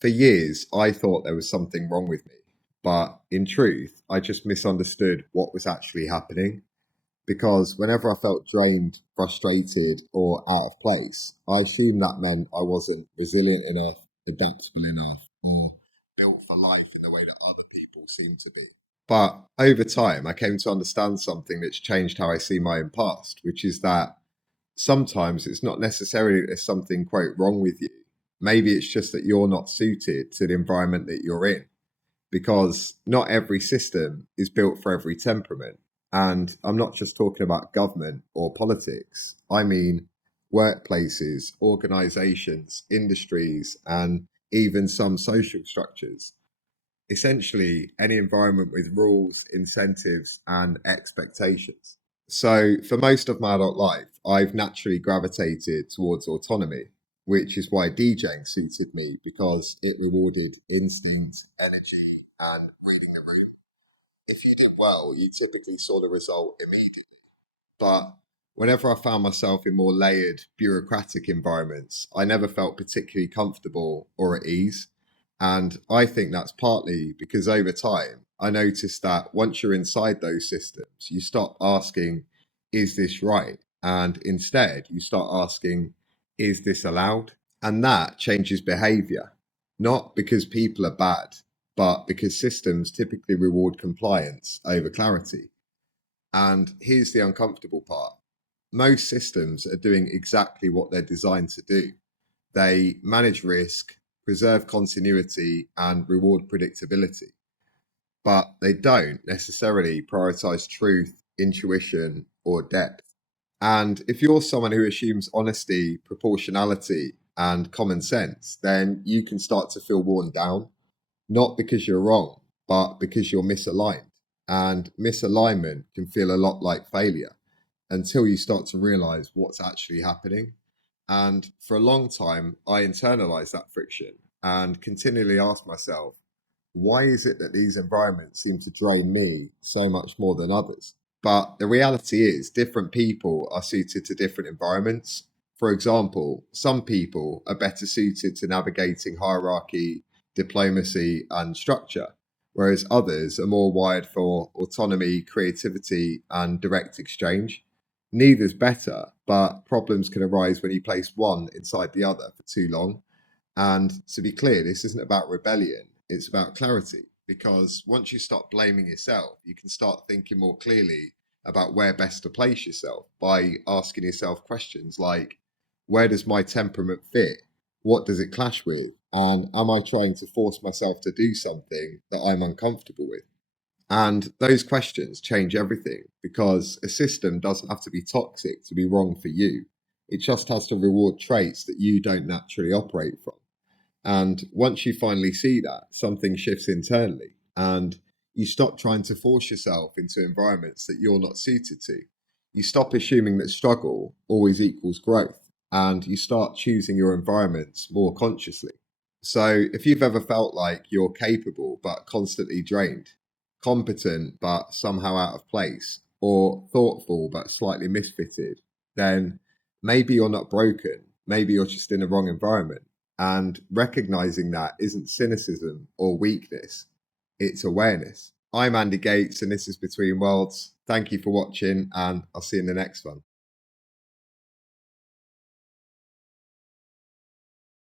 For years, I thought there was something wrong with me, but in truth, I just misunderstood what was actually happening. Because whenever I felt drained, frustrated, or out of place, I assumed that meant I wasn't resilient enough, adaptable enough, or built for life in the way that other people seem to be. But over time, I came to understand something that's changed how I see my own past, which is that sometimes it's not necessarily that there's something quote wrong with you. Maybe it's just that you're not suited to the environment that you're in, because not every system is built for every temperament. And I'm not just talking about government or politics, I mean workplaces, organizations, industries, and even some social structures. Essentially, any environment with rules, incentives, and expectations. So, for most of my adult life, I've naturally gravitated towards autonomy, which is why DJing suited me because it rewarded instinct, energy, and reading the room. If you did well, you typically saw the result immediately. But whenever I found myself in more layered, bureaucratic environments, I never felt particularly comfortable or at ease. And I think that's partly because over time, I noticed that once you're inside those systems, you stop asking, is this right? And instead, you start asking, is this allowed? And that changes behavior, not because people are bad, but because systems typically reward compliance over clarity. And here's the uncomfortable part: most systems are doing exactly what they're designed to do. They manage risk, preserve continuity, and reward predictability, but they don't necessarily prioritize truth, intuition, or depth. And if you're someone who assumes honesty, proportionality, and common sense, then you can start to feel worn down, not because you're wrong, but because you're misaligned. And misalignment can feel a lot like failure until you start to realize what's actually happening. And for a long time, I internalized that friction and continually asked myself, why is it that these environments seem to drain me so much more than others? But the reality is, different people are suited to different environments. For example, some people are better suited to navigating hierarchy, diplomacy, and structure, whereas others are more wired for autonomy, creativity, and direct exchange. Neither's better, but problems can arise when you place one inside the other for too long. And to be clear, this isn't about rebellion, it's about clarity. Because once you stop blaming yourself, you can start thinking more clearly about where best to place yourself by asking yourself questions like, where does my temperament fit? What does it clash with? And am I trying to force myself to do something that I'm uncomfortable with? And those questions change everything because a system doesn't have to be toxic to be wrong for you. It just has to reward traits that you don't naturally operate from. And once you finally see that, something shifts internally and you stop trying to force yourself into environments that you're not suited to. You stop assuming that struggle always equals growth and you start choosing your environments more consciously. So, if you've ever felt like you're capable but constantly drained, competent but somehow out of place, or thoughtful but slightly misfitted, then maybe you're not broken. Maybe you're just in the wrong environment. And recognizing that isn't cynicism or weakness, it's awareness. I'm Andy Gates, and this is Between Worlds. Thank you for watching, and I'll see you in the next one.